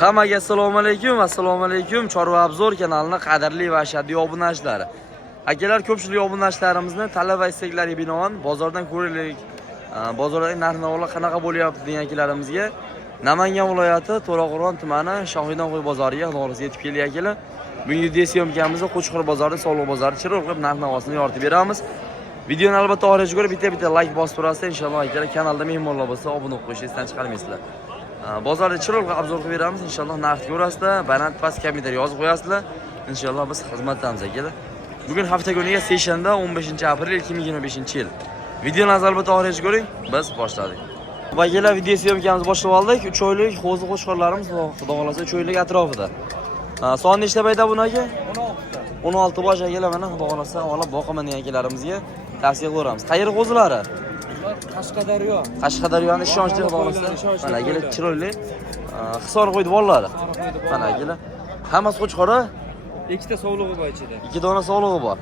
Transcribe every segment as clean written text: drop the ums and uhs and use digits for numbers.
Hammaga assalomu alaykum. Chorva obzor kanalining qadrli va ashaddiy obunachilari. Akalar, ko'pchilik obunachlarimizni talab va istaklariga binoan bozordan ko'raylik. Bozordagi narx-navolar qanaqa bo'lyapti degan akalarimizga Namangan viloyati To'raqo'rg'on tumani Shohidonqo'y bozoriga xudosi yetib keldik akalar. Bugungi syomkamizda Qo'chqor bozori, Sog'liq bozori chiroq qilib narx-navosini yoritib beramiz. Videoni albatta oxirigacha ko'rib, bitta like bosib turasizlar. Inshaalloh akalar, kanalda mehmonlar bo'lsa, obuna bo'lib qo'yishni esdan chiqarmaysizlar. Bozorda chiroq obzor qilib beramiz. Inshaalloh narxni ko'rasizlar. Baland past kommentar yozib qo'yasizlar. Inshaalloh biz xizmatdamiz akalar. Bugun hafta kuniga seshanba 15-aprel 2025-yil. Videoni albatta oxirigacha ko'ring. Biz boshladik. Akalar, video syomkamizni boshlab oldik. 3 oylik qo'zi qo'chqorlarimiz xudo xolasa 3 oylik atrofida. Sonni nechta bayda buni aka? 16 bosh akalar, mana xudo xolasa olib boqaman degan akalarimizga tavsiya qilamiz. Qayeri qo'zilari? Qashqadaryo. Qashqadaryoning ishonchli xudo xolasa. Mana akalar chiroyli. Hisor qo'ydi bolalar. Mana akalar. Hammasi qo'chqor. Ikkita sog'lig'i bor ichida. 2 dona sog'lig'i bor.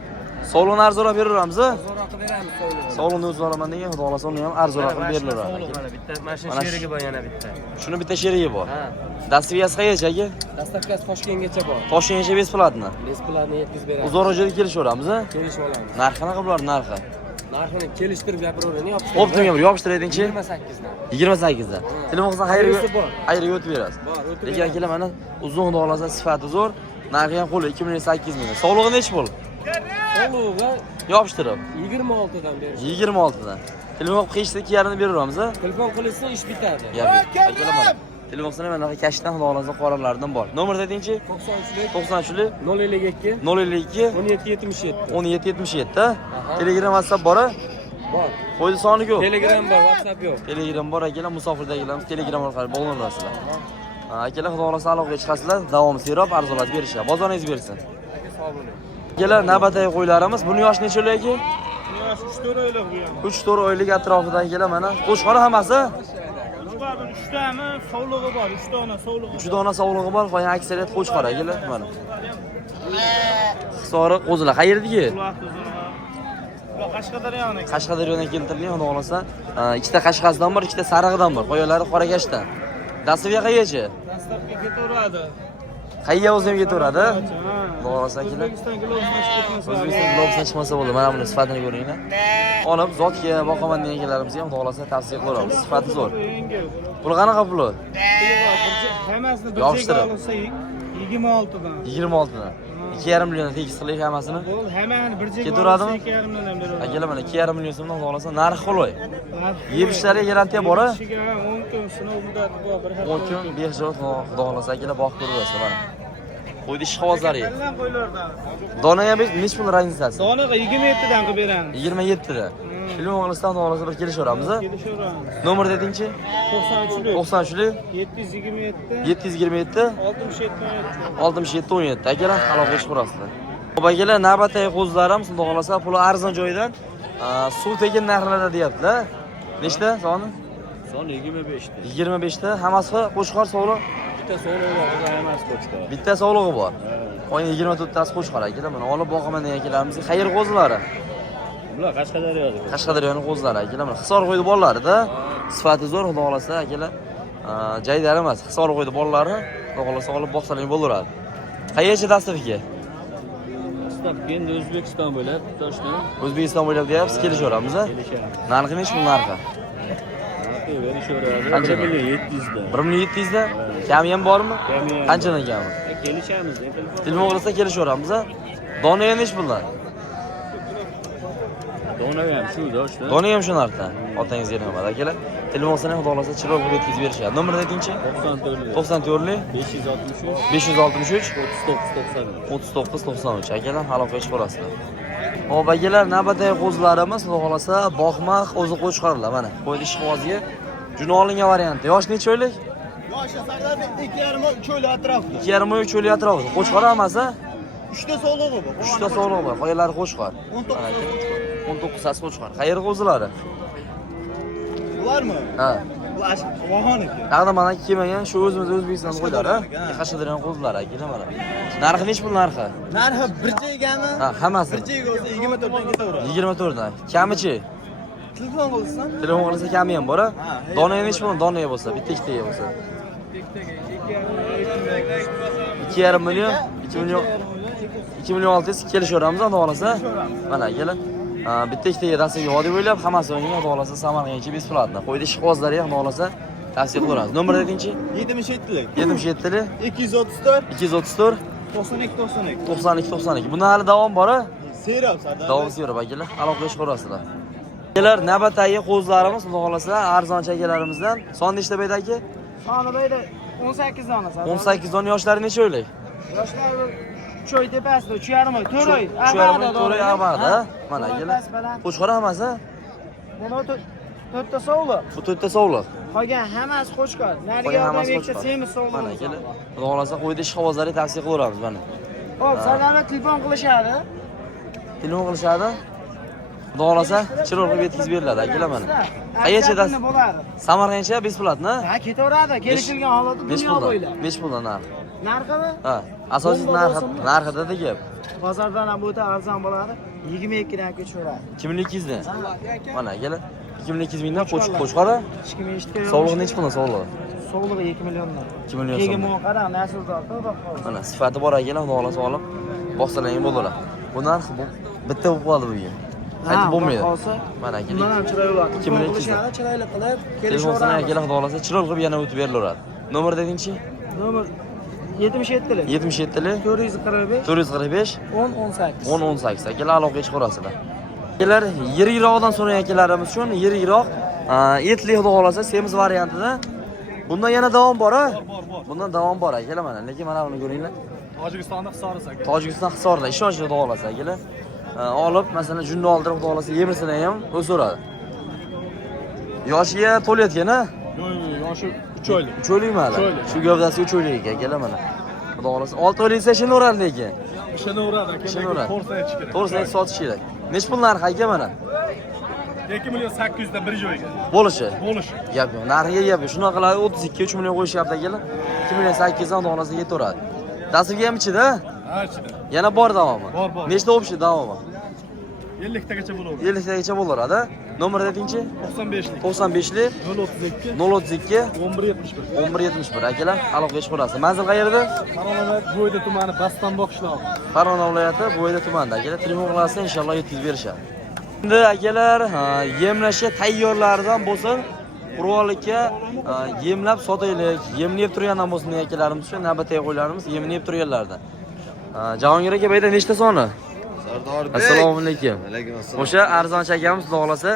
Sog'lig'ini arzonroq beramiz. Arzonroq beramiz sog'lig'ini. Sog'lig'ini o'z olaman degan xudo xolasa uni ham arzonroq beriladi. Mana bitta mashina sherigi bor yana bitta. Shuni bitta sherigi bor. Ha. Dastavkasi qayercha aka? Dastavkasi Toshkentgacha bor. Toshkentgacha besplatni. Besplatni yetkazib beramiz. Uzoq kelishaveramiz. Kelishib olamiz. Narxi qanaqa bo'lar narxi? Narxini kelishtirib gapiravering, yopishtirib. Xo'p, bunga bir yopishtiradingchi? 28 dan. 28 dan. Telefon qilsan xayriga o'tib berasiz. Bor, o'tib. Lekin akalar mana uzun xudo xolasa sifati zo'r. Narxi ham qo'li 28 ming. Sog'lig'i nechi bo'l? Sog'lig'i Yopishtirib 26 dan berish. 26 dan. Telefon qilib qilishsa 2,5 beraveramiz. Telefon qilishsa ish bitadi. Akalar mana telefon qilsa mana kashdan xudo xolasa qoralardan bor. Nomer dedingchi? 93 052 052 1777. 1777. Telegram, WhatsApp bor? Bor. Qo'ydi soni ko'p. Telegram bor, WhatsApp yo'q. Telegram bor akalar, musofirdagilarimiz Telegram orqali bog'lanasizlar. Akalar xudo xolasa aloqaga chiqasizlar, davomi serob arzonlab berishadi. Bozoringiz bersin. Sog' bo'ling. Akalar, navbatdagi qo'ylarimiz. Buni yoshi necha oylik aka? Yosh 3-4 oylik bu ham. 3-4 oylik atrofida akalar mana. Qo'chqor hammasi? 3 tami sog'lig'i bor, 3 dona sog'lig'i. 3 dona sog'lig'i bor, qolgan aksariyat qo'chqor akalar mana. Hisori qo'zilar qayerdagi? Qashqadaryodan. Qashqadaryodan keltirilgan, xudo xolasa. Ikkita qashqasidan bor, ikkita sarig'idan bor. Qo'yalari qorakashdan. Dastavka qayercha? Dastavka ketaveradi. Qayerga o'zi ham ketaveradi? Xudo xolasa akalar. O'zbekiston globusdan O'zbekiston globusdan chiqmasa bo'ldi. Mana buni sifatini ko'ringlar. Olib, zotga boqaman degan akalarimizga ham xudo xolasa tavsiya qilamiz. Sifati zo'r. Puli qanaqa puli? Hammasini bir joyga olsa 26 dan. 26 dan. 2,5 million tekis qilaylik hammasini. Hammani bir joyga Ketaveradimi? 2,5 million beradi. Akalar mana 2,5 million so'mdan xudo xolasa narxi qulay. Yeb ishlariga garantiya bor-a? 10 kun sinov muddati bor, bir hafta. 10 kun behisob xudo xolasa akalar boqib ko'rasiz mana. Qo'ydi ishqibozlari. Qolgan qo'ylardan. Donaga necha pul razницasi? Donaga 27 dan qilib beramiz. 27 dan. Telefon qilishdan xudo xolasa bir kelishaveramiz. Kelishaveramiz. Nomer dedingchi? 93 93 727 727 67 67 17. Akalar, aloqaga chiqarasizlar. Xo'p akalar, navbatdagi qo'zlarim xudo xolasa puli arzon joydan suv tekin narxlarda deyaptilar. Nechta soni? Son 25 ta. 25 ta. Hammasi qo'chqor sog'liq. Bitta sog'lig'i emas qo'chqor. Bitta sog'lig'i bor. Qolgan 24 tasi qo'chqor akalar. Mana olib boqaman degan akalarimizga xayr qo'zlari. Bular Qashqadaryoda. Qashqadaryoning qo'zlari akalar. Mana Hisor qo'ydi bolalarida. Sifati zo'r xudo xolasa akalar. Jaydar emas, Hisor qo'ydi bolalari. Xudo xolasa olib boqsalar bo'laveradi. Qayercha dastavka? Dastavka endi O'zbekiston bo'ylab, Toshkent. O'zbekiston bo'ylab deyapsiz, kelishaveramiz. Narxi nechi pul narxi? Narxi berishaveradi. Qancha? 1,700 dan. 1,700 dan? Kami ham bormi? Kami ham. Qanchadan kami? Kelishamiz. Telefon qilsa kelishaveramiz. Donaga nechi puldan? Dona ham shu doshda. Dona ham shu narxdan. Otangizga nima akalar? Telefon qilsa xudo xolasa chiroq qilib yetkazib berishadi. Nomer aytingchi? 94 563 563 39 39 93. Akalar, aloqaga chiqarasizlar. Xo'p akalar, navbatdagi qo'zlarimiz xudo xolasa boqmaq o'zi qo'chqorlar mana. Qo'ydi ishqibozga juni olingan varianti. Yosh necha oylik? Yoshi sarlar 2,5 oylik atrofida. 2,5 oylik atrofida. Qo'chqor hammasi? 3 ta sog'lig'i bor. 3 ta sog'lig'i bor. Qo'yalari qo'chqor. 19 sas qo'chqor. Qayeri qo'zilari? Bularmi? Ha. Bular Vohoniki. Naqda mana kelmagan shu o'zimiz O'zbekiston qo'ylari. Qashqadaryo qo'zlari akalar mana. Narxi nechi pul narxi? Narxi bir joygami? Ha, hammasi. Bir joyga olsa 24 dan ketaveradi. 24 dan. Kamichi? Telefon qilsam? Telefon qilsa kami ham bor-a? Donaga nechi pul? Donaga bo'lsa, bitta ikkitaga bo'lsa. 2,5 million, 2 million 600 kelishaveramiz, xudo xolasa. Mana kelin. Bitta ikkitaga dasturga yo'q deb o'ylab, hammasi o'yinga xudo xolasa Samarqandga besplatni. Qo'ydi ishqibozlari ham xudo xolasa tavsiya qilaveramiz. Nomer aytingchi? 77lik. 77lik 234 234 92. 92. Bunda hali davom bor-a? Seyrab sadar. Davom seyrab akalar. Aloqa chiqarasizlar. Akalar, navbatdagi qo'zlarimiz xudo xolasa arzoncha akalarimizdan. Son nechta baydaki? Soni bayda 18 dona sadar. 18 don yoshlari necha o'ylaydi? Yoshlari 3 oy tepasida, 3,5 oy, 4 oy. 4 oy amada. Mana akalar. Qo'shqora hammasi? Mana to'rtta sovliq. Bu to'rtta sovliq. Qolgan hammasi qo'shqor. Nariga Qolgan odam hammasi ikkita qo'shqor. semiz sovliq. Mana akalar. Xudo xolasa qo'ydi ishqibozlari tavsiya qilaveramiz mana. Hop, sizlarga telefon qilishadi. Telefon qilishadi. Xudo xolasa chiroq qilib yetkazib beriladi akalar mana. Qayercha Aytganini bo'ladi. Samarqandcha besplatni? Ha, ketaveradi. Kelishilgan holatda 5 dunyo bo'ylab. 5 puldan narxi. Narximi? Ha, asosiy narxida gap. Bozordan ham o'ta arzon bo'ladi. 22 dan kechaveradi. 2200 dan. Mana akalar. 2200 mingdan qo'shqora. 2000 ga. Sovlig'i necha puldan sovlig'i? Sovlig'i 2 milliondan. 2 million Keyin so'm. bu qarang, nasldor to'g'ri. Mana sifati bor akalar, xudo xolasa olib boqsalar bo'ladi. Bu narx bu bitta bo'lib qoldi bu yer. Aytib bo'lmaydi. Mana akalar. Bundan ham chiroyli. 2200 chiroyli qilib telefonni kelishaveradi. akalar xudo xolasa chiroq qilib yana o'tib berilaveradi. Nomer dedingchi? Nomer 77lik 77lik 445 445 10 18. 10 18. Akalar aloqaga chiqarasizlar. Akalar, yirikroqdan so'ragan akalarimiz uchun yirikroq, etli xudo xolasa semiz variantida. Bundan yana davom bor-a? Bundan davom bor akalar mana. Lekin mana buni ko'ringlar. Tojikistonda Hisorda. Tojikiston Hisorda ishonchli xudo xolasa akalar. Olib, masalan, junni oldirib xudo xolasa yemirsalar ham o'siradi. Yoshiga to'layotgan-a? Yo'q, yoshi 3 oylik. 3 oylikmi hali? Shu gavdasi 3 oylik ekan, akalar mana. Xudo xolasa 6 oylik esa ishinaveradi lekin. Ishinaveradi aka. Ishinaveradi. To'g'risini aytish kerak. To'g'risini sotish kerak. Nech pul narxi aka mana? 2 million 800 dan bir joyga. Bo'lishi. Bo'lishi. Gap yo'q. Narxiga gap yo'q. Shunaqalar 32 3 million qo'yishyapti akalar. 2 million 800 dan xolasa yetaveradi. Dasturga ham ichida? Ha, ichida. Yana bor davomi? Bor. Nechta o'pshi davomi? 50 tagacha bo'laveradi. 50 tagacha bo'laradi. Nomer aytingchi? 95lik 95lik 032 032 1171. 1171 akalar aloqaga chiqarasiz. Manzil qayerda? Farg'ona Bo'yda tumani Bastanboq qishlog'i. Farg'ona viloyati Bo'yda tumanida. Akalar telefon qilasizlar, inshaalloh yetkazib berishadi. Endi akalar, yemlashga tayyorlaridan bo'lsin, qurollikka yemlab sotaylik, yemlab turgandan bo'lsin akalarimiz uchun navbatdagi qo'ylarimiz yemlab turganlardan. Jahongir aka bayda nechta soni? Sardor Bey. Assalomu alaykum. Alaykum assalom. O'sha arzonchi akamiz xudo xolasa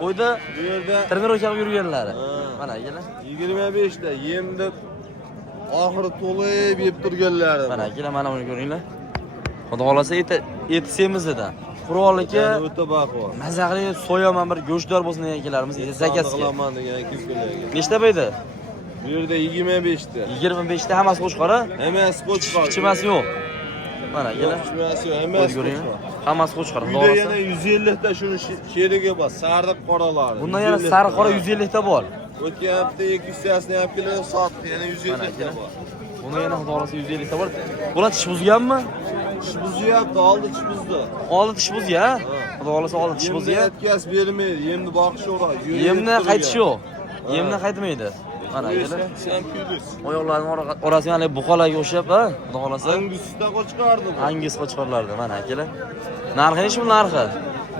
qo'ydi Bu yerda trenirovkaga yurganlari. Mana akalar. 25 ta yemda oxiri to'lib yeb turganlari. Mana akalar, mana buni ko'ringlar. Xudo xolasa eti semizdan. Qurollikka o'ta baquvvat. mazaqli so'yaman bir go'shtdor bo'lsin degan akalarimiz zakazga. Qilaman degan 200 kunlarga. Nechta bayda? Bu yerda 25 ta. 25 ta hammasi qo'shqora. Emas qo'chqor. Kichmasi yo'q. Mana akalar. Kichmasi yo'q, emas qo'chqor. Hammasi qo'shqora. Uyda yana 150 ta shuni sherigi bor, sariq qoralari. Bundan yana sariq qora 150 ta bor. O'tgan hafta 200 tasini olib kelib sotdi, yana 150 ta bor. Bunda yana xudo xolasa 150 ta bor. Bular tish buzganmi? Tish buzyapti, oldi tish buzdi. Oldi tish buzgan, ha? Xudo xolasa oldi tish Yemni buzgan. yetkaz bermaydi, yemni boqishaveradi. Yemni qaytish yo'q. Yemni qaytmaydi. Mana akalar. Sen kuydiz. Oyoqlarning orasiga hali buqalarga o'xshab, ha? Xudo xolasa. Hangisidan qo'chqardi bu? Hangiz qo'chqorlardi mana akalar. Narxi nechi bu narxi?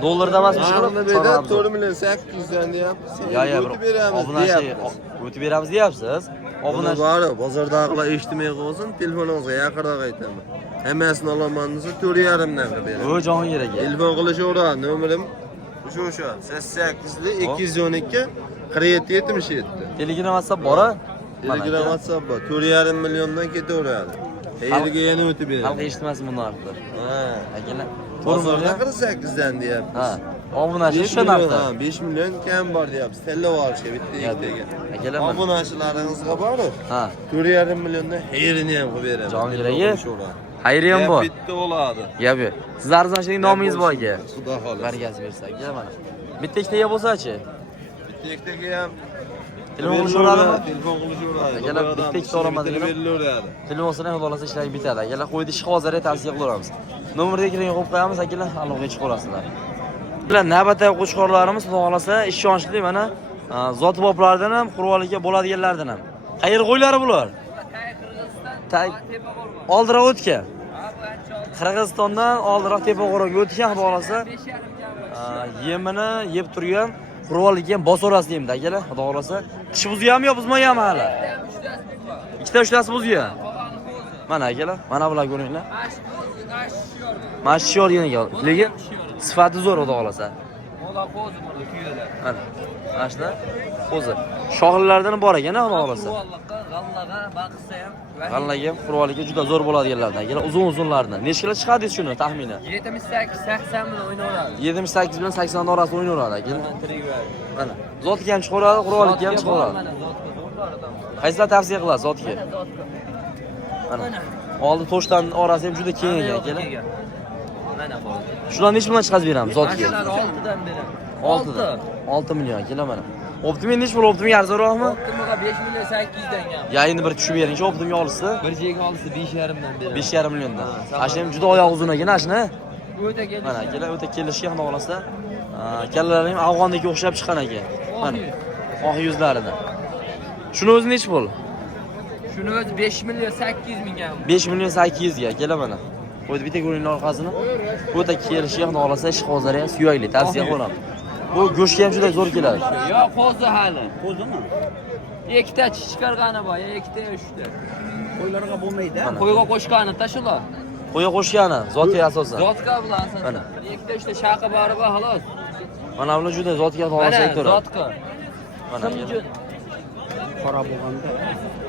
Dollarda emasmi shu? Narxini berdi 4 million 800 dan deyapti. Ya, O'tib beramiz obunachi deyapmiz. o'tib beramiz deyapsiz. Obunachi bari bozordagilar eshitmay qolsin, telefoningizga yaqinroq aytaman. Hammasini olaman desa 4,5 dan qilib beraman. O Jahongir aka. Telefon qilishaveradi, nomerim o'sha 88 212 47 77. Telegram WhatsApp bor-a? Telegram WhatsApp bor. 4,5 milliondan ketaveradi. Qayerga yana o'tib beradi. Xalq eshitmasin bundan ortiq. Ha. Akalar. Bozorda 48 dan deyapmiz. Ha. Obunachi 5 shu million, narxda. ha, 5 million kam bor deyapmiz. Tilla borishga bitta ikkitaga. Akalar. Obunachilaringizga bor-ku. Ha. 4,5 milliondan xeyrini ham qilib beraman. Jahongir aka. Xayri ham bor. Bitta bo'ladi. Gap yo'q. Sizlar arzonchilik nomingiz bor aka. Xudo xohlasa. Bargaz bersa, aka mana. Bitta ikkitaga bo'lsa-chi? Bitta ikkitaga ham Telefon qilishaveradimi? Telefon qilishaveradi. Akalar, bitta ikkita olaman degan. Berilaveradi. Telefonsini xudo xolasa ishlari bitadi. Akalar qo'ydi ish hozir tavsiya qilaveramiz. Nomerga kiring qo'yib qo'yamiz akalar, aloqaga chiqarasizlar. Bular navbatdagi qo'shqorlarimiz xudo xolasa ishonchli mana zot boblardan ham, qurollikka bo'ladiganlardan ham. Qayerga qo'ylari bular? Tay oldiroq o'tgan. Qirg'izistondan oldiroq Tepaqo'rg'onga o'tgan xudo xolasa. Yemini yeb turgan, qurollikka bosorasi deymiz akalar, xudo xolasa. Tish buzganmi yo buzmaganmi hali? Ikkita ushlasi buzgan. Mana akalar, mana bular ko'ringlar. Mashshor yeniga, lekin sifati zo'r xudo xolasa. Mana. Mashna qo'zi. Shoxlardan bor ekan, xudo xolasa. G'allaga baqsa ham, G'allaga qurollikka juda zo'r bo'ladiganlardan. Akalar, uzun-uzunlardan. Nechkila chiqadi shuni taxminan? 78-80 million o'ynaveradi. 78 bilan 80 orasida o'ynaveradi akalar. Mana. Zotga ham chiqaradi, qurollikka ham chiqaradi. Qaysilar tavsiya qilasiz zotga? Mana. Oldi to'shdan orasi ham juda keng ekan akalar. Mana bu. Shularni nech bilan chiqazib beramiz zotga? 6dan beraman. 6 million akalar mana. Optimin nech bo'l, optimin arzonroqmi? Optimaga 5 million 800 dan ham. Ya endi bir tushib beringchi, optimga olsa. Bir jega olsa 5,5 dan beraman. 5,5 milliondan. Ashi ham juda oyoq uzun ekan ashni. O'ta keldi. Mana akalar o'ta kelishga xudo xolasa. Kallalari ham afg'ondagi o'xshab chiqqan ekan. Mana. Oq yuzlaridan. Shuni o'zi nech bo'l? Shuni o'zi 5 million 800 mingga. 5 million 800 ga akalar mana. Qo'ydi bitta ko'ringlar orqasini. O'ta kelishga xudo xolasa ishqozlari ham suyakli, tavsiya qilaman. Bu go'shtga ham juda zo'r keladi. Yo, qo'zi hali. Qo'zimi? Ikkita chiqargani bor, ikkita uchta. Qo'ylarga bo'lmaydi. Qo'yga qo'shgani tashular. Qo'ya qo'shgani, zotga asosan. Zotka bilan asosan. Mana. Ikkita uchta shaqi bori bor, xolos. Mana bular juda zotga xudo xolasa aytadi. Zotka. Mana. Qora bo'lganda.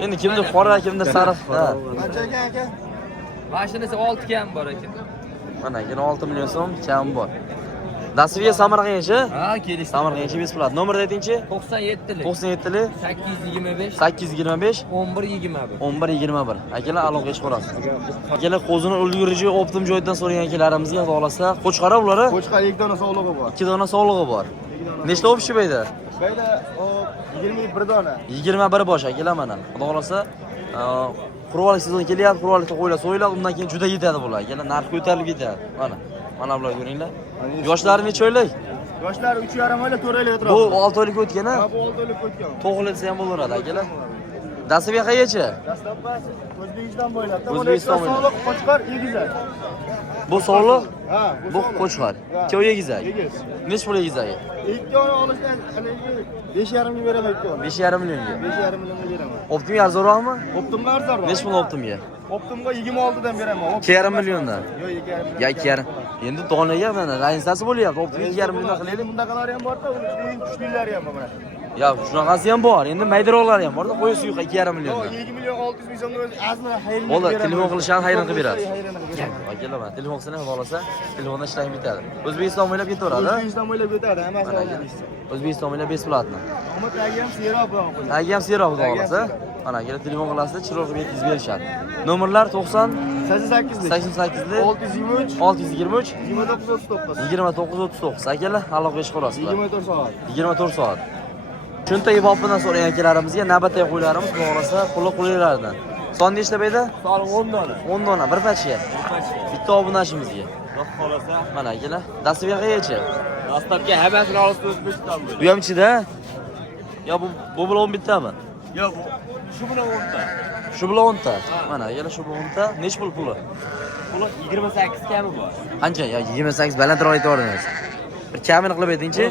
Endi kimdir qora, kimdir sariq. Qanchaga aka? Mashinasi 6 kam bor ekan. Mana yana 6 million so'm kam bor. Dasviya Samarqandgacha? Ha, kelish. Samarqandgacha besplat. Nomerni aytingchi? 97lik. 97lik 825 825 1121. 1121. Akalar aloqaga chiqarasiz. Akalar qo'zini ulguriji optim joydan so'ragan akalarimizga xudo xolasa, qo'chqara ular. Qo'chqar 2 dona sog'lig'i bor. 2 dona sog'lig'i bor. Nechta o'pishib bayda? Bayda 21 dona. 21 bosh akalar mana. Xudo xolasa, qurollik sezoni kelyapti, qurollikda qo'ylar so'yiladi, undan keyin juda yetadi bular. Akalar narx ko'tarilib ketadi. Mana. Mana bular ko'ringlar. Yoshlari necha oylik? Yoshlari 3,5 oylik, 4 oylik Bu atrofida. 6 oylik o'tgan a? Ha, bu 6 oylik o'tgan. To'g'rilsa ham bo'laveradi akalar. Dasviya qayercha? Dastlabki O'zbekiston bo'ylab. O'zbekiston bo'ylab. Sog'liq Qo'chqar egizak. Bu sog'liq, Ha, bu qo'chqar. Ikkovi egizak. egiz. Nech pul egizagi? 2 ona olishdan 5,5 ming beraman 2 ona. 5,5 millionga. 5,5 millionga beraman. Optim arzonroqmi? Optimlar zarur. Nech pul optimga? Optimga 26 dan beraman. 2,5 milliondan. Yo'q, 2,5 million. Ya 2,5. Endi donaga mana razницasi bo'lyapti. Optim 2,5 milliondan qilaylik. Bundaqalari ham bor-da, eng kuchlilari ham bor mana. Ya shunaqasi ham bor. Endi maydaroqlari ham bor-da. Qo'yi suyuq 2,5 Yo'q, milliondan. 2 million 600 ming so'mni o'zi azmi hayron. Bo'ldi, telefon qilishdan hayron qilib beradi. Hayron qilib beradi. Akalar mana telefon qilsang xohlasa, telefondan ishlang bitadi. O'zbekiston bo'ylab ketaveradi. O'zbekiston bo'ylab o'tadi, hammasi Mana oladi. O'zbekiston bo'ylab besplatni. Ammo tagi ham seroq bilan qo'yadi. Tagi ham seroq xudo xolasa. Mana akalar telefon qilasiz, chiroq qilib yetkazib berishadi. Nomerlar 90 88 88 623 623 2939 2939. Akalar aloqaga chiqarasizlar. 24 soat. 24 soat. Shunta ibobidan so'ragan akalarimizga navbatdagi qo'ylarimiz to'g'risi puli qulaylardan. Son nechta bayda? Son 10 dona. 10 dona, bir pachga. Bitta obunachimizga. Xudo xolasa. Mana akalar, dasturga qayercha? Dastlabki hammasini olishni O'zbekiston bo'ylab. Bu ham ichida? Yo bu bilan bittami? Yo'q, shu bilan 10 ta. Shu bilan 10 ta. Mana akalar shu bilan 10 ta. Nech pul puli? Puli 28 kami bor. Qancha? Ya 28 balandroq aytaverdingiz. Bir kamini qilib aytingchi.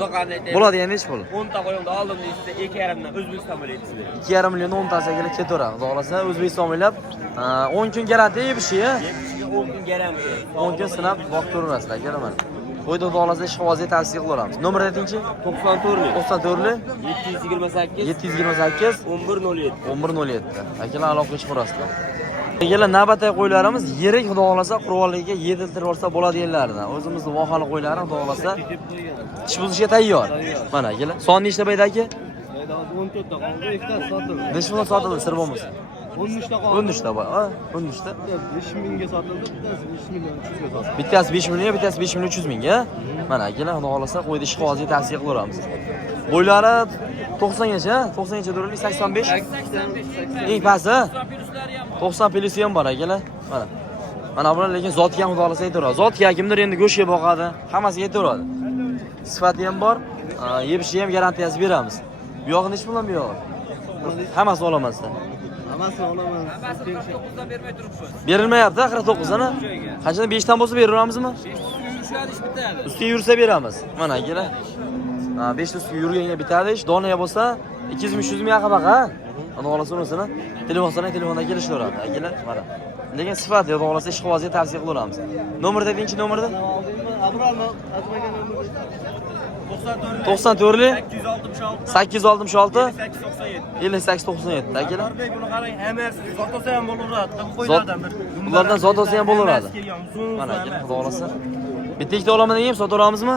Bo'ladi endi nech pul? 10 ta qo'yimda oldim deysiz, 2,5 dan O'zbekiston bo'ylab aytasiz. 2,5 million 10 tasiga kelib ketaveradi. Xudo xolasa O'zbekiston bo'ylab 10 kun garantiya yepishi. 10 kun garantiya. 10 kun sinab boqib ko'rasizlar, kelaman. Qo'ydi xudo xolasa ishqibozga tavsiya qilaveramiz. Nomerni aytingchi? 94lik 94lik 728 728 1107. 1107. Akalar aloqaga chiqarasizlar. Akalar navbatdagi qo'ylarimiz yirik xudo xolasa qurolligiga yetiltirib olsa bo'ladiganlardan. O'zimizning vohali qo'ylari xudo xolasa tish buzishga tayyor. Mana akalar. Son nechta bayda aka? 14 ta qoldi, ikkitasi sotildi. Nechta pulga sotildi sir bo'lmasa? 13 ta qoldi. 13 ta bor. Ha, 13 ta. 5 mingga sotildi, bittasi 5 million 300 ga sotildi. Bittasi 5 million, bittasi 5 million 300 mingga. Mana akalar xudo xolasa qo'ydi ishqibozga tavsiya qilaveramiz. Bo'ylari 90 gacha, 90 gacha durali 85. 85. Eng pasti 90 plyusi ham bor akalar. Mana. Mana bular lekin zotga ham xudo xolasa aytaveradi. Zotga kimdir endi go'shtga boqadi, hammasiga aytaveradi. Sifati ham bor, yepishi ham garantiyasi beramiz. Bu yog'i nech puldan bu yog'i? Hammasi olamasdan. Hamasini olaman. Hammasini 49 dan bermay turibsiz. Berilmayapti 49 dan. Qanchadan 5 dan bo'lsa beraveramizmi? Yurishadi ish bitadi. Ustiga yursa beramiz. Mana kelar. Ha 5 ta ustiga yurganga bitadi ish. Donaga bo'lsa 200-300 ming yoqa baqa. Ana olasini unisini telefondan kelishaveradi. Akalar, mana. Lekin sifat yo to'g'risi ish qog'oziga tavsiya qilaveramiz. Nomerda aytingchi, nomerda? Abramo, azmagan nomer. 94 866 866 5897 akalar. Buni qarang, hammasi zot olsa ham bo'laveradi. Qilib qo'yiladi bir. Ulardan zot olsa ham bo'laveradi. Mana akalar, xudo xolasa. Bitta ikkita olaman degan sotaveramizmi?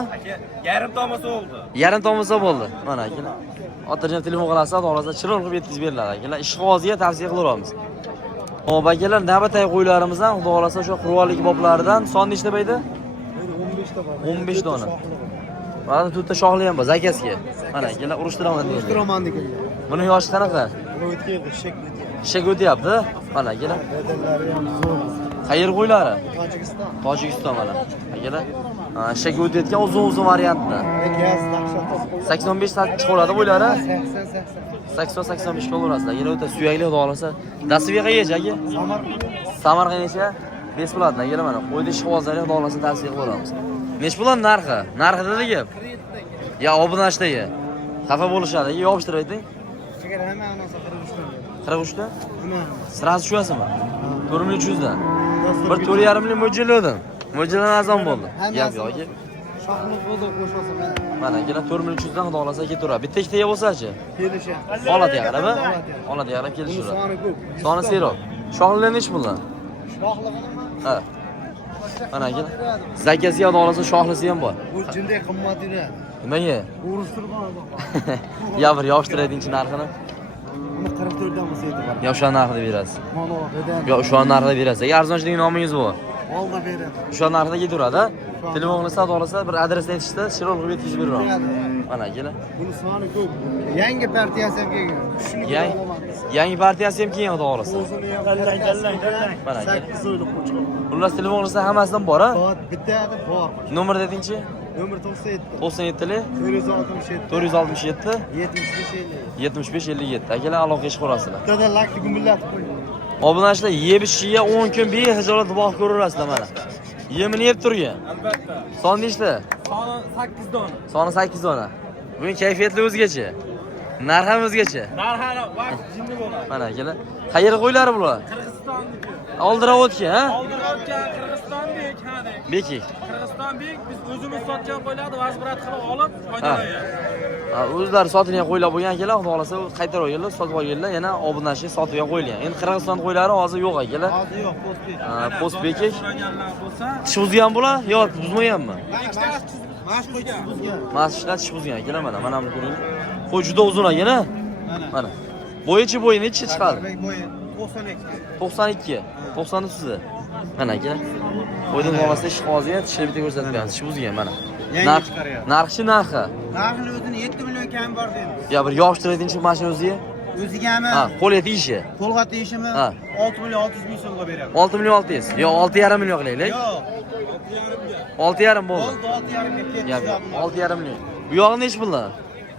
Yarim tomasa bo'ldi. Yarim tomsa bo'ldi. Mana akalar. Xotirjam telefon qilasiz, xudo xolasa chiroq qilib yetkazib beriladi akalar. Ish qog'oziga tavsiya qilaveramiz. Hop akalar, navbatdagi qo'ylarimizdan xudo xolasa o'sha qurollik boblaridan son nechta bayda? 15 ta bor. 15 dona. Mana to'rtta shoxli ham bor, zakazga. Mana akalar urishtiraman deydi. Urishtiraman degan. Buni yoshi qanaqa? O'tgan shek. Ishga o'tyapti. Mana akalar. Bedallari ham zo'r. Qayer qo'ylari? Tojikiston. Tojikiston mana. Akalar. Ishga o'tayotgan uzun variantda. Gaz taqshat. 85 ta chiqaradi bo'ylari. 80. 80-85 kg orasida. Yana o'ta suyakli xudo xolasa. Dasviga qayercha aka? Samarqand necha? Besplatna. Yana mana qo'ydi ish qog'ozlari xudo xolasa tavsiya qilamiz. Nech puldan narxi? Narxida gap. Ya obunashdagi. Xafa bo'lishadi. Yopishtirib ayting. Agar hamma anasa 43 ta? Nima? Sirasi shuasimi? 4300 dan. Bir 4,5 ming mo'ljallardan. Mo'ljallar azon bo'ldi. Gap yo'q aka. Shohlik bo'ldi qo'shilsa mana. Mana kelar 4300 dan xudo xolasa ketaveradi. Bitta ikkita bo'lsa-chi? Kelisham. Holatiga qarab, holatiga qarab kelishaveradi. Soni ko'p. Soni seroq. Shoxlar nech puldan? Shohlig'ini Ha. Mana kelar. Zakasi xudo xolasa shoxlisi ham bor. bu jinday qimmat edi. Nimaga? Urushtirib oladi. Ya bir yopishtiradingchi narxini? Uni 44 dan bo'lsa edi bor. Yo o'sha narxida berasiz. Mana bedan. Yo o'sha narxida berasiz. Agar arzonchilik nomingiz bor. Oldi beradi. O'sha narxida ketaveradi. Telefon qilsa, olsa bir adresni aytishda, Shirol qilib yetkazib beramiz. Mana kelar. Buni soni ko'p. Yangi partiyasi ham kelgan. Shuni Yangi partiyasi ham kelgan xudo xolasa. o'zini ham Dallang. Mana kelar. 8 oylik qo'chqor. Xullas telefon qilsa hammasidan bor, ha? Soat bittadi bor. Nomerni aytingchi. Nomer 97 97 467 467 75 75 57. Akalar aloqa ish qurasizlar. Dada lakni gumillatib qo'ydi. Obunachilar yeb ishiga 10 kun behijolat bog' ko'rasizlar mana. Yemini yeb turgan. Albatta. Son nechta? Soni 8 dona. Soni 8 dona. Buning kayfiyatli o'zgacha. Narxi ham o'zgacha. Narxi vaqt jinni bo'ladi. Mana akalar. Qayerga qo'ylari bular? Qirg'izistonniki. Oldirab o'tgan, ha? Oldirayotgan Qirg'izistonbek, ha deng. Bekik. Qirg'izistonbek biz o'zimiz sotgan qo'ylarni vazbirat qilib olib foydalanyapmiz. Ha, o'zlari sotilgan qo'ylar bo'lgan akalar, xudo xolasa qaytarib olganlar, sotib olganlar, yana obunachi sotib qo'yilgan. Endi Qirg'iziston qo'ylari hozir yo'q akalar. Hozir yo'q, postbek. Ha, postbekik. So'raganlar bo'lsa, Tish buzgan bular yo buzmaganmi? Mashq qo'yib buzgan. Mashqlar tish buzgan akalar mana. Mana buni ko'ring. Qo'y juda uzun ekan, mana. Bo'yichi bo'yi necha chiqadi? Bo'yi 92. 92, 93. Mana akalar. Qo'ydan olmasa ish qog'oziga tishni bitta ko'rsatib beramiz. Tish buzgan mana. Yangi chiqaryapti. Narxi narxi. Narxini o'zini 7 million kam bor deymiz. Ya bir yopishtiradingchi mashina o'ziga? O'zigami? Ha, qo'lga tegishi. Qo'lga tegishimi? Ha. 6 million 600 ming so'mga beryapti. 6 million 600. Yo 6,5 million qilaylik. Yo'q. 6,5 bo'ldi. Oldi 6,5 ga ketdi. Ya 6,5 million. Bu yog'i nech puldan?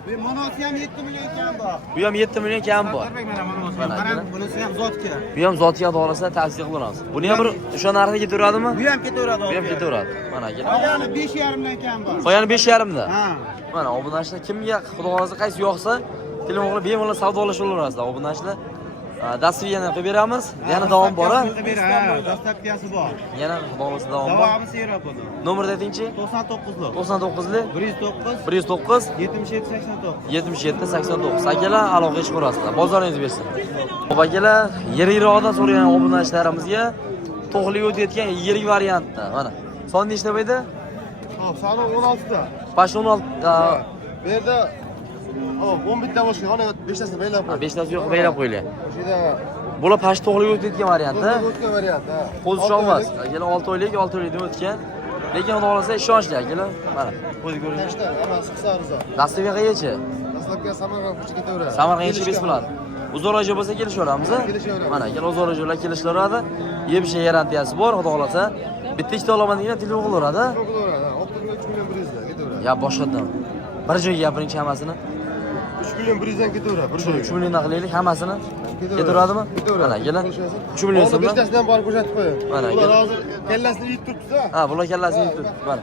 Bu monosi ham 7 million kam bor. Bu ham 7 million kam bor. Qarbek mana monosi. Mana Qarang, bunisi ham zotga. Bu ham zotiga to'g'risa tavsiya qilamiz. Buni ham bir o'sha narxga ketaveradimi? Bu ham ketaveradi. Bu ham ketaveradi. Mana akalar. Qolgani 5,5 dan kam bor. Qo'yani 5,5 da. Ha. Mana obunachilar kimga xudo xolasa qaysi yoqsa, telefon qilib bemalol savdolashaverasizlar obunachilar. Dasturiyani qilib beramiz. Yana davom bor, ha? Dastavkasi bor. Yana xudo xolasa davom bor. Davomi Seropoda. Nomerni aytingchi. 99lik. 99lik 109 109 77 89. 77 89. Akalar aloqa ish qurasizlar. Bozoringiz bersin. Xo'p akalar, yirik-yiroqdan so'ragan obunachilarimizga to'g'li o'tayotgan yirik variantda. Mana. Son nechta bayda? Hop, soni 16 ta. Pash 16 ta. Bu yerda 11 ta bo'lsa, yana 5 tasini baylab qo'y. 5 tasi yo'q, baylab qo'yilgan. O'sha yerda Bular pash to'g'li o'tayotgan variantda. o'tgan variant, ha. Qo'zichoq emas. Akalar 6 oylikdan o'tgan. Lekin xudo xolasa ishonchli akalar. Mana, qo'yib ko'ring. Tashda, hammasi qisqa arzo. Dastiga qayercha? Dastlabki Samarqand ko'chaga ketaveradi. Samarqandga besplat. Uzorojo bo'lsa kelishaveramiz. Kelishaveramiz. Mana, akalar uzorojolar kelishaveradi. Yeb-ichish garantiyasi bor, xudo xolasa. Bitta ikkita olaman degan telefon qilaveradi. Ketaveradi. 3 million 100 dan ketaveradi. Ya boshqadan. Bir joyga gapiring hammasini. 3 million 100 dan ketaveradi. Bir joyga. 3 milliondan qilaylik hammasini. Ketaveradimi? Mana kelar. 3 million Onu so'mdan. 5tasidan borib ko'rsatib qo'ying. Mana Ular kelar. hozir kellasini yeyib turibdi-da. Ha, bular kallasini yutib. Mana.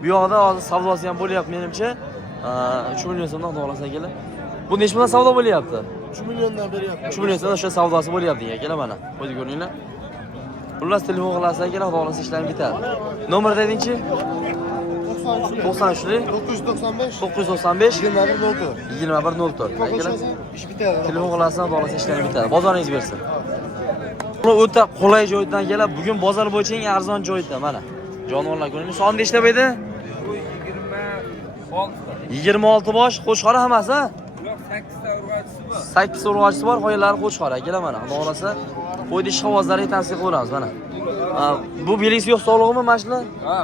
Bu yoqda hozir savdosi ham bo'lyapti menimcha. 3 million so'mdan xudo xolasa kelar. Bu necha million savdo bo'lyapti? 3 milliondan beryapti. 3 million so'mdan o'sha savdosi bo'lyapti kelar mana. Qo'yib ko'ringlar. Xullas telefon qilasizlar kelar, xudo xolasa ishlarni bitadi. Nomer dedingchi? 93 995 995 2104. 2104. Kelar. Ish bitadi. Telefon qilasizlar, xudo xolasa ishlarni bitadi. Bozoringiz bersin. Bu o'ta qulay joydan kelib, bugun bozor bo'yicha eng arzon joyda mana. Jonivorlar ko'ringlar. Soat nechta bo'ldi? 26 bosh qo'shqora hammasi. 8 urg'ochisi bor, qo'yinlari qo'shqora. Kelar mana. Xudo xolasa qo'ydi ish qog'ozlariga tavsiya qilamiz mana. Bu belgisi yo'q sog'lig'imi mashina? Ha.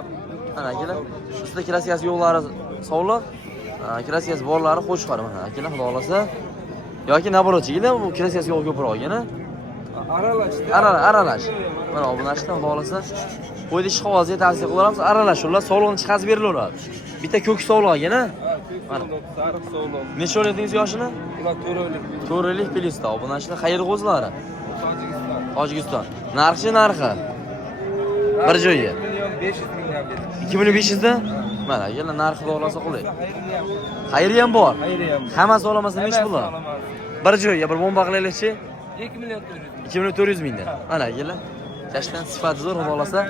Mana kelar. Ustida kraskasi yo'qlari sog'liq. Kraskasi borlari qo'shqora mana. Kelar xudo xolasa. Yoki naborotchilar bu kraskasi yo'q ko'proq yana. Aralash. Mana bu narsa xudo xolasa qo'ydi ish qog'oziga tavsiya qilamiz. Aralash ular sog'lig'ini chiqarib berilaveradi. Bitta ko'k sog'lig'igina. Mana. Sariq sog'lom. Necha o'yladingiz yoshini? Ular 4 oylik. 4 oylik pelista. Bu narsa qayerga o'zlari? Tojikiston. Tojikiston. Narxi. Bir joyi. 500 million dedi. 2500 da? Mana, yana narxi olsa qulay. Xayri ham bor. Xayri ham. Hammasi olamasa necha pul? Bir joyga bir bomba qilaylikchi. 2 million 400. 2400 mingdan. Mana, kelar. Kashdan sifati zo'r xudo xolasa.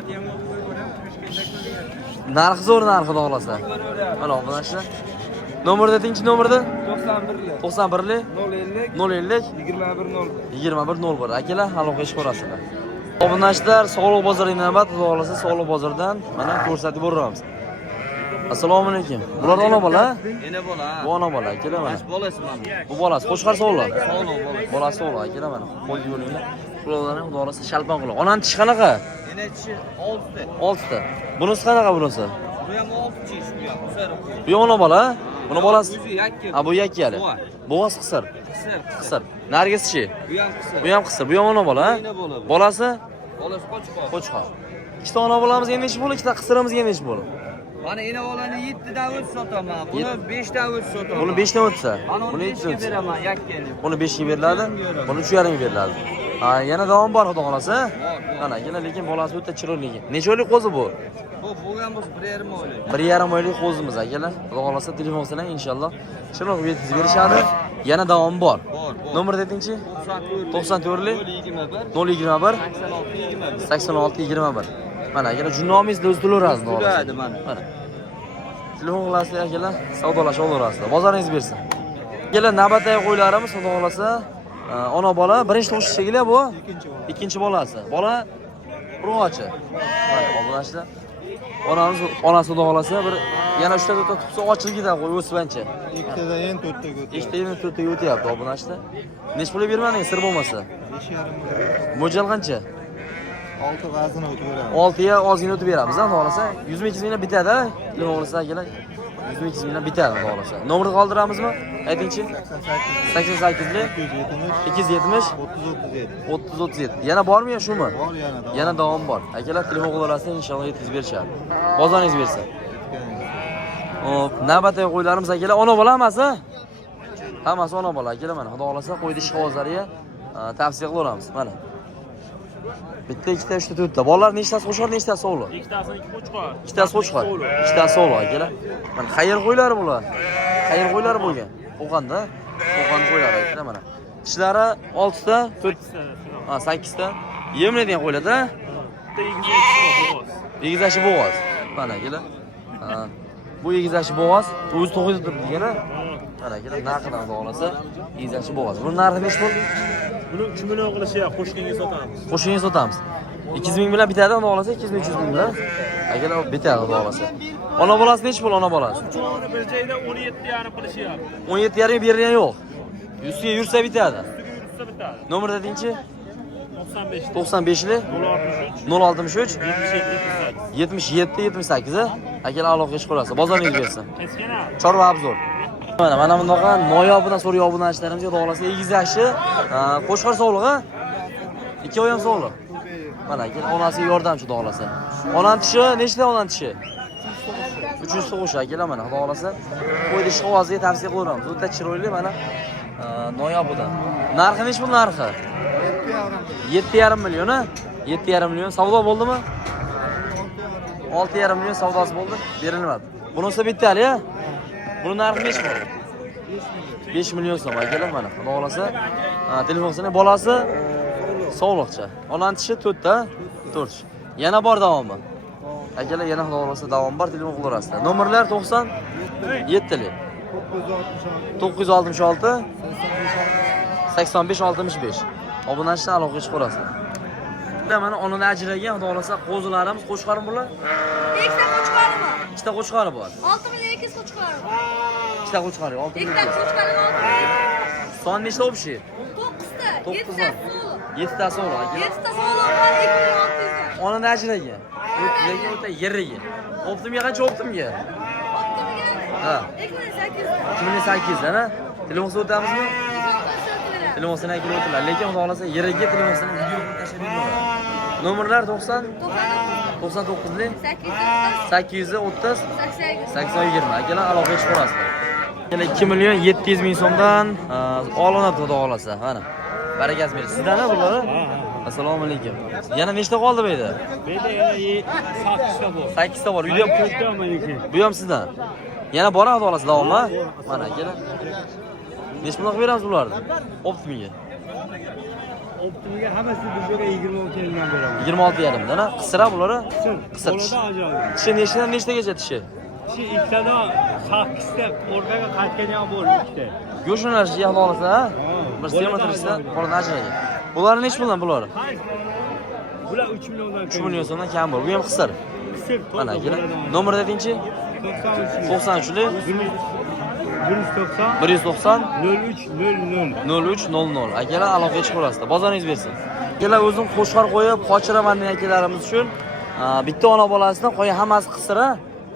Narxi zo'r xudo xolasa. Mana bu narsa. Nomerda detingchi nomerda? 91lik 050 2101. Akalar, aloqa ish ko'rasizlar. Obunachilar, Sog'liq bozoriga navbat, xudo xolasa Sog'liq bozoridan mana ko'rsatib boramiz. Assalomu alaykum. Bular ona bola? Ene bola. Bu ona bola, kelar mana. Bolasi mana. Bu bolasi qo'shqar sog'liq. Sog'liq bolasi. Bolasi sog'liq, kelar mana. Qo'yib ko'ringlar. Bularni xudo xolasa shalpon qilib. Onani tishi qanaqa? Ene tishi 6 ta. 6 ta. Bunisi qanaqa bunisi? Bu ham 6 tish bu ham. Sariq. Bu ona bola? Buni bolasi. O'zi yakka. Ha, bu yakkali. Bo'g'oz qisir. Qisir. Nargis-chi? Bu ham qisir. Bu ham qisir. Bu ham ona bola, ha? Ene bola bu. Bolasi? Bolasi qo'chqor. Qo'chqor. Ikkita ona bolamiz endi ish bo'lib, ikkita qisirimiz endi ish bo'lib. Mana ene bolani 7 ta o'z sotaman. Buni 5 ta o'z sotaman. Buni 5 dan o'tsa, Mana buni 5 7 ga o'tsa. beraman yakkani. Buni 5 ga beriladi, buni 3,5 ga beriladi. Ha, yana davom bor xudo xolasa. Mana, lekin bolasi o'ta chiroyli. Necha oylik qo'zi bu? Bu bo'lgan bo'lsa 1,5 oylik. 1,5 oylik qo'zimiz akalar. Xudo xolasa telefon qiling inshaalloh. Chiroyli yetkazib berishadi. Yana davom bor. Nomer dedingchi? 94lik 021 86 21. Mana akalar jurnalingizda o'zi to'laverasiz. To'laydi mana. Telefon qilasizlar akalar, savdolashib olaverasizlar. Bozoringiz bersin. Akalar navbatdagi qo'ylarimiz xudo xolasa ona bola birinchi tug'ish shekilli bu. Ikkinchi bolasi. Bola urg'ochi. Mana bu narsa. Onasi xudo xolasa bir yana 3 ta tutsa ochilgida qo'y o'sbancha. Ikkitadan endi 4 ta ko'p. Ikkitadan 4 ta o'tyapti bu narsa. Necha pul bermadingiz sir bo'lmasa? 5,5 Mo'ljal qancha? 6 g'azini o'tib beramiz. 6 ga ozgina o'tib beramiz, xudo xolasa. 100 mingdan bitadi, telefon qilasizlar akalar. 100 mingdan bitadi, xudo xolasa. Nomerni qoldiramizmi? Aytingchi. 88lik 270 30 37. Yana bormi yo shumi? Bor yana da. Yana davom bor. Akalar telefon qilaverasiz, inshaalloh yetkazib berishadi. Bozoringiz bersin. Hop, navbatdagi qo'ylarimiz akalar ona bola emas-a? Hammasi ona bola akalar mana. Xudo xolasa qo'ydi ish qog'ozlariga tavsiya qilaveramiz. Mana. Bitta, ikkita, uchta, to'rtta. Bolalar nechtasi qo'shar, nechtasi sog'liq? Ikkitasi qo'chqor. Ikkitasi qo'shqor. Ikkitasi sog'liq akalar. Mana qayер qo'ylari bular. Qayer qo'ylari bo'lgan. Qo'qonda. Qo'qon qo'ylari akalar mana. Tishlari 6 ta, 4 ha 8 ta. Yemlaydigan qo'ylar-da. Egizashi bo'g'oz. Mana akalar. Bu egizashi bo'g'oz. O'zi to'g'ri turibdi degani. Mana akalar narxidan xolasa egizashi bo'g'oz. Buni narxi nech pul? Buni 3 million qilishyapti, qo'shniga sotamiz. Qo'shniga sotamiz. 200 ming bilan bitadi, xudo xolasa 2300 ming bilan. Akalar bitadi, xudo xolasa. Ona bolasi nech pul ona bolasi? Uchovini bir joyda 17,5 qilishyapti. 17,5 berilgan yo'q. Ustiga yursa bitadi. Yursa bitadi. Nomer dedingchi? 95 95lik 063 063 77 78 akalar aloqa ish qilasiz. Bozoringiz bersin. Keskin ha. Chorva obzor. Mana bunaqa noyobidan so'rib obunachilarimizga xudo xolasa egizashi, qo'shqor sog'lig'i. Ikki oy ham sog'liq. Mana akalar onasiga yordamchi xudo xolasa. Onaning tishi nechta onaning tishi? 300 tug'ish akalar mana xudo xolasa. Qo'ydi ish qog'oziga tavsiya qilaveramiz. O'ta chiroyli mana. Noyobidan. Narxi nechi pul narxi? 7,5 million a? 7,5 million savdo bo'ldimi? 6,5 million savdosi bo'ldi, berilmadi. Bunisi bittali a? Buni narxi nechi bo'ldi? 5 million so'm akalar mana. Xudo xolasa, telefonsini bolasi sog'liqcha. Onani tishi 4 ta, 4. Yana bor davomi. Akalar yana xudo xolasa davom bor, telefon qilaverasizlar. Nomerlar 97 966 85 65. Obunachdan aloqaga chiqarasizlar. Mana onani ajragan xudo xolasa qo'zilarimiz qo'shqarim bular. Ikkita qo'chqari bor. Ikkita qo'shqari bor. 6 million 200 qo'chqari bor. Ikkita qo'shqari 6 Ikkita million. qo'chqari 6 million. Son nechta o'pshi? 9 ta. 7 ta 7 ta so'l. so'l. 7 ta so'l bor 2 million 600. Onani ajragan. Lekin o'ta yeriga. Optimga qancha optimga? Ha. 2800. 2800 ana. Telefon o'tamizmi? Telefonni akilib o'tdilar. Lekin xudo xolasa yeriga telefonni video qilib tashlab yuboradi. Nomerlar 90 99 830 820. Akalar aloqaga chiqarasizlar. Yana 2 million 700 ming so'mdan olinadi xudo xolasa. Mana. Barakasi bersin. Sizdan-a bular? Assalomu alaykum. Yana nechta qoldi bu yerda? Bu yerda yana 8 ta bor. 8 ta bor. Uyda bu ham sizdan. Yana bor xudo xolasa davommi? Mana akalar. Necha pul qilib beramiz bularni? Optimiga. Optimiga hammasi bu yerga 26 mingdan beramiz. 26,5 dan, qisira bular? Qisir. Qo'lida ajoyib. Tishi nechtagacha tishi? Kishi ikkita 8 ta o'rtaga qaytgan ham bor ikkita. Go'shtlar jiya xudo xolasa, ha? Bir semetrsa, qo'lini ajragan. Bular necha puldan bular? Bular 3 milliondan 3 million so'mdan kam bor. Bu ham qisir. Mana akalar. Nomer aytingchi? 93 190 0300. Akalar aloqaga chiqarasizlar. Bozoringiz bersin. Akalar o'zim qo'shqar qo'yib, qochiraman degan akalarimiz uchun bitta ona bolasidan qo'ya hammasi qisir, ha?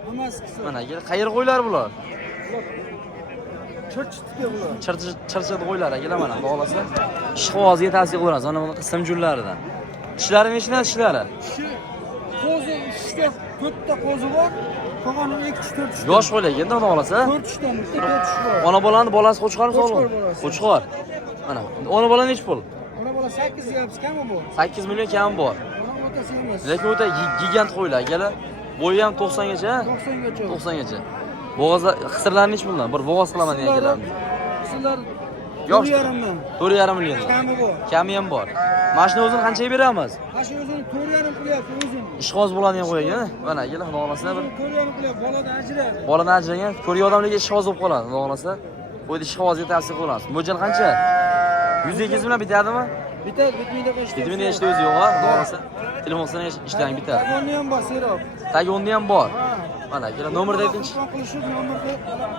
Hammasi qisir. Mana akalar, qayer qo'ylar bular? Chirchitga bular. Chirchit qo'ylar akalar mana, xudo xolasa. Ishqibozga tavsiya qilaverasiz. Mana bunaqa simjunlaridan. Tishlari nechta tishlari? Kishi qo'zi ishda 4 ta qo'zi bor. Qolgani 2-4 ta. Yosh qo'ylar ekan, xudo xolasa. 4 ta, 4 tish bor. Ona bolani bolasi qo'chqarmi Qo'chqor sog'lom? bolasi. Qo'chqor. Mana, ona bola nechi pul? Ona bola 8 deyapsiz, kami bor? 8 million kam bor. Ona o'tasi emas. Lekin o'ta gigant qo'ylar akalar. Bo'yi ham 90 gacha, ha? 90 gacha. 90 gacha. Bo'g'ozlar, qisirlar nechi puldan? Bir bo'g'oz qilaman degan akalarimiz. Sizlar Yosh. 4,5 4,5 million. kami bor. Kami ham bor. Mashina o'zini qanchaga beramiz? Mana shu o'zini 4,5 qilyapti o'zini. Ishqoz bo'ladigan qo'ygan, mana akalar, xudo xolasa bir 4,5 qilyapti, boladan ajraydi. boladan ajragan, ko'rgan odamlarga ishqoz bo'lib qoladi, xudo xolasa. Qo'ydi ishqozga tavsiya qilamiz. Mo'ljal qancha? 102 bilan bitadimi? Bitadi, bitmaydi qishda. Bitmaydi ishda o'zi yo'q, ha, xudo xolasa. Telefonni ishlang bitadi. Tagonni ham bor, serob. Tagonni ham bor. Mana akalar, nomerni aytingchi. Telefon qilishib, nomerni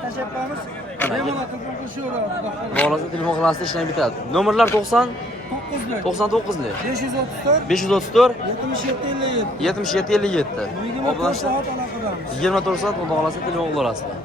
tashlab qo'yamiz. Bemalol telefon qilishaveradi. Xudo xolasa telefon qilasizda ishlang bitadi. Nomerlar 90 9 99 534 534 77 57. 77 57. 24 soat aloqadamiz. 24 soat xudo xolasa telefon qilaverasizlar.